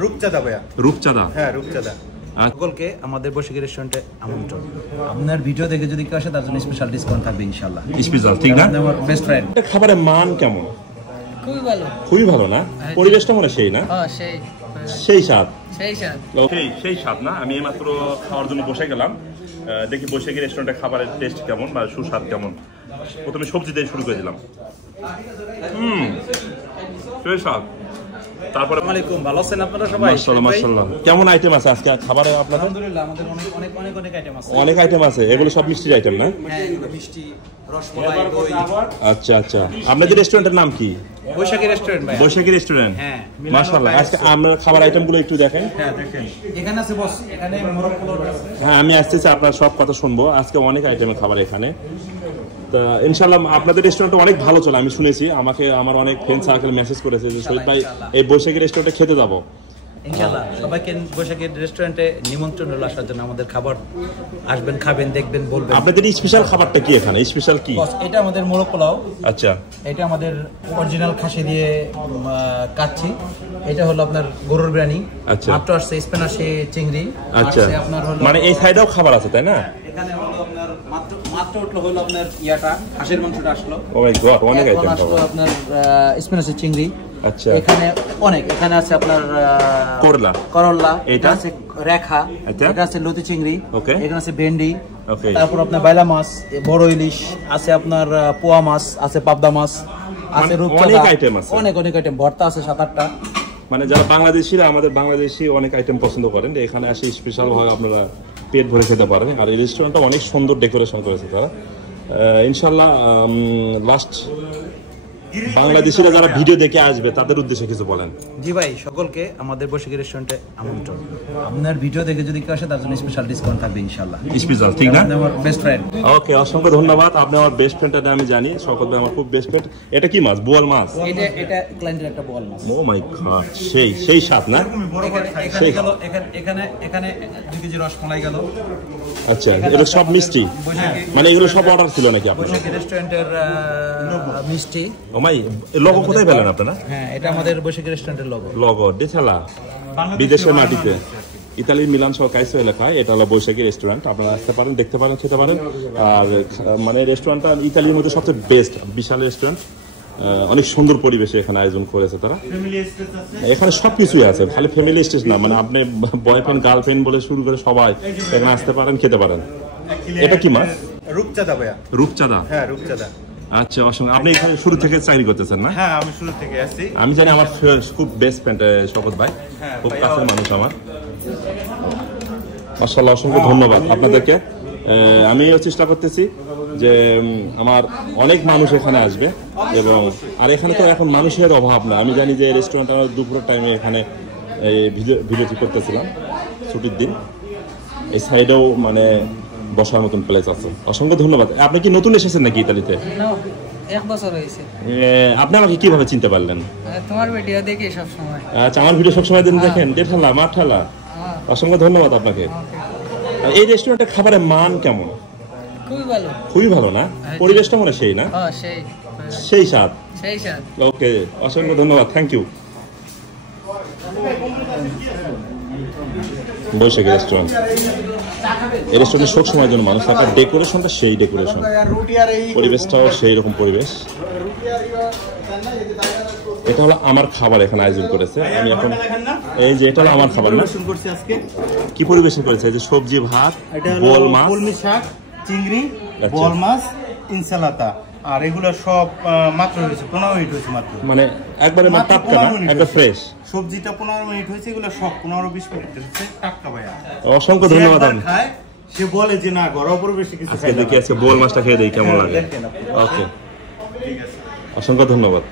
রূপচাঁদা ভাইয়া। রূপচাঁদা? হ্যাঁ, রূপচাঁদা। সকলকে আমাদের বৈশাখী রেস্টুরেন্টে আমন্ত্রণ। আপনার ভিডিও দেখে যদি কেউ আসে তার জন্য স্পেশাল ডিসকাউন্ট থাকবে ইনশাআল্লাহ। স্পেশাল, ঠিক না? আমার বেস্ট ফ্রেন্ড। খাবারের মান কেমন? খুবই ভালো। খুবই ভালো না? পরিবেশটা মনে সেই না? হ্যাঁ, সেই স্বাদ। সেই স্বাদ না? আমি এইমাত্র খাওয়ার জন্য বসে গেলাম, দেখি বৈশাখী রেস্টুরেন্টে খাবারের টেস্ট কেমন বা সুস্বাদ কেমন। প্রথমে সবজি দিয়ে শুরু করে দিলাম। সেই স্বাদ। তারপরে আসসালামু আলাইকুম, ভালো আছেন আপনারা সবাই? মাশাআল্লাহ। কেমন আইটেম আছে আজকে খাবারে আপনাদের? আলহামদুলিল্লাহ, আমাদের অনেক আইটেম আছে। অনেক আইটেম আছে। এগুলো সব মিষ্টির আইটেম না? হ্যাঁ, এগুলো মিষ্টি, রসমালাই, দই। আচ্ছা আচ্ছা। আপনাদের রেস্টুরেন্টের নাম কি? বৈশাখী রেস্টুরেন্ট ভাই। বৈশাখী রেস্টুরেন্ট। হ্যাঁ, মাশাআল্লাহ। আজকে আমরা খাবার আইটেমগুলো একটু দেখেন। হ্যাঁ, দেখেন। এখানে আছে বস, এখানে মোরগ পোলাও আছে। হ্যাঁ, আমি আসতেছি, আপনার সব কথা শুনবো। আজকে অনেক আইটেমের খাবার এখানে। তা ইনশাআল্লাহ আপনাদের রেস্টুরেন্ট অনেক ভালো চলে, আমি শুনেছি। আমাকে আমার অনেক ফ্রেন্ড সার্কেল মেসেজ করেছে যে শহীদ ভাই এই বৈশাখী রেস্টুরেন্টে খেতে যাবো। ইনশাআল্লাহ সবাইকে বৈশাখী রেস্টুরেন্টে নিমন্ত্রণ হলো আসার জন্য। আমাদের খাবার আসবেন, খাবেন, দেখবেন, বলবেন। আপনাদের স্পেশাল খাবারটা কি এখানে? স্পেশাল কি? এটা আমাদের মোরগ পোলাও। আচ্ছা। এটা আমাদের অরিজিনাল খাসি দিয়ে কাচ্ছি। এটা হলো আপনার গরুর বিরিয়ানি। আচ্ছা। মাত্র আসছে স্প্যানিশে চিংড়ি। আচ্ছা, আপনার হলো মানে এই সাইডেও খাবার আছে তাই না? এখানে হলো আপনার মাত্র হলো আপনার হাঁসের মাংসটা আসলো। ও মাই গড, অনেক আইটেম আসলো আপনার স্প্যানিশে চিংড়ি। আচ্ছা। এখানে আছে আপনার করলা, এটা আছে রেখা, এটা আছে লতি চিংড়ি, এখানে আছে ভেন্ডি, তারপর আপনার বাইলা মাছ, বড় ইলিশ আছে, আপনার পোয়া মাছ আছে, পাবদা মাছ আছে, অনেক আইটেম আছে। অনেক আইটেম, ভর্তা আছে 7-8টা। মানে যারা বাংলাদেশিরা, আমাদের বাংলাদেশি অনেক আইটেম পছন্দ করেন, এখানে আসে স্পেশাল ভাবে আপনারা পেট ভরে খেতে পারেন। আর এই রেস্টুরেন্টটা অনেক সুন্দর ডেকোরেশন করেছে তারা। ইনশাআল্লাহ লাস্ট বাংলাদেশিরা যারা ভিডিও দেখে আসবে তাদের উদ্দেশ্যে কিছু বলেন। জি ভাই, সকলকে আমাদের বৈশাখী রেস্টুরেন্টে আমন্ত্রণ। আপনার ভিডিও দেখে যদি কেউ আসে তার জন্য স্পেশাল ডিসকাউন্ট থাকবে ইনশাআল্লাহ। স্পেশাল, ঠিক না? আমার বেস্ট ফ্রেন্ড। ওকে, অসংখ্য ধন্যবাদ। আপনি আমার বেস্ট ফ্রেন্ড, এটা আমি জানি। সকল ভাই আমার খুব বেস্ট ফ্রেন্ড। এটা কি মাছ? বোয়াল মাছ? এটা ক্লায়েন্টের একটা বোয়াল মাছ। ও মাই গড, সেই স্বাদ না? এখানে 2 কেজি রসমালাই গেল। আচ্ছা, এটা সব মিষ্টি? মানে এগুলো সব অর্ডার ছিল নাকি আপনার? বৈশাখী রেস্টুরেন্টের মিষ্টি। ও মাই, লোগো কোথায় পেলেন আপনারা? হ্যাঁ, এটা আমাদের বৈশাখী রেস্টুরেন্টের লোগো ডিথালা, বিদেশের মাটিতে ইতালির মিলান সহ কাইসো এলাকায়। এটা হলো বৈশাখী রেস্টুরেন্ট। আপনারা আসতে পারেন, দেখতে পারেন, খেতে পারেন। আর মানে রেস্টুরেন্টটা ইতালির মধ্যে সবচেয়ে বেস্ট, বিশাল রেস্টুরেন্ট। অনেক সুন্দর পরিবেশে এখানে আয়োজন করেছে তারা। এখানে সবকিছুই আছে, খালি ফ্যামিলি স্টেজ না, মানে আপনি বয়ফ্রেন্ড গার্লফ্রেন্ড বলে শুরু করে সবাই এখানে আসতে পারেন, খেতে পারেন। এটা কি মাছ? রূপচাঁদা ভাইয়া। রূপচাঁদা? হ্যাঁ, রূপচাঁদা। আচ্ছা, অসংখ্য। আপনি এখানে শুরু থেকে চাকরি করতেছেন না? হ্যাঁ, আমি শুরু থেকে আছি। আমি জানি, আমার খুব বেস্ট ফ্রেন্ড শপথ ভাই, খুব কাছের মানুষ আমার। মাশাআল্লাহ, অসংখ্য ধন্যবাদ আপনাদেরকে। আমিও চেষ্টা করতেছি যে আমার অনেক মানুষ এখানে আসবে, এবং আর এখানে তো এখন মানুষের অভাব না। আমি জানি যে রেস্টুরেন্ট দুপুরের টাইমে এখানে ভিডিওটি করতেছিলাম ছুটির দিন। এই সাইডেও মানে বসার মতন প্লেস আছে। অসংখ্য ধন্যবাদ। আপনি কি নতুন এসেছেন নাকি ইতালিতে? 1 বছর হয়েছে। আপনি আমাকে কিভাবে চিনতে পারলেন? তোমার ভিডিও দেখি সব সময়। আচ্ছা, আমার ভিডিও সবসময় দেখেন? দেখালা মাঠালা, অসংখ্য ধন্যবাদ আপনাকে। এই রেস্টুরেন্টের খাবারের মান কেমন? খুবই ভালো। খুবই ভালো না? পরিবেশটা মনে সেই না? সেই স্বাদ। ওকে, অসংখ্য ধন্যবাদ, থ্যাংক ইউ। বৈশাখী রেস্টুরেন্ট, এই রেস্টুরেন্টে সব সময়ের জন্য মানুষ থাকে। ডেকোরেশনটা সেই ডেকোরেশন, পরিবেশটাও সেই রকম পরিবেশ। এটা হলো আমার খাবার এখানে আয়োজন করেছে। আমি এখন এই যে এটা হলো আমার খাবার না? কি পরিবেশন করেছে? এই যে সবজি, ভাত, বোয়াল মাছ, কলমি শাক, চিংড়ি, বোয়াল মাছ, ইনসালাতা। আর এগুলো সব মাত্র হয়েছে 15 মিনিট হয়েছে মাত্র। মানে একবারে টাটকা না, একবার ফ্রেশ। সবজিটা 15 মিনিট হয়েছে, এগুলো সব 15-20 মিনিট হয়েছে, টাটকা ভাইয়া। অসংখ্য ধন্যবাদ। সে বলে যে না, ঘরোয়া পরিবেশে কিছু দেখি আজকে বোয়াল মাছটা খেয়ে দেই কেমন লাগে। ওকে, অসংখ্য ধন্যবাদ।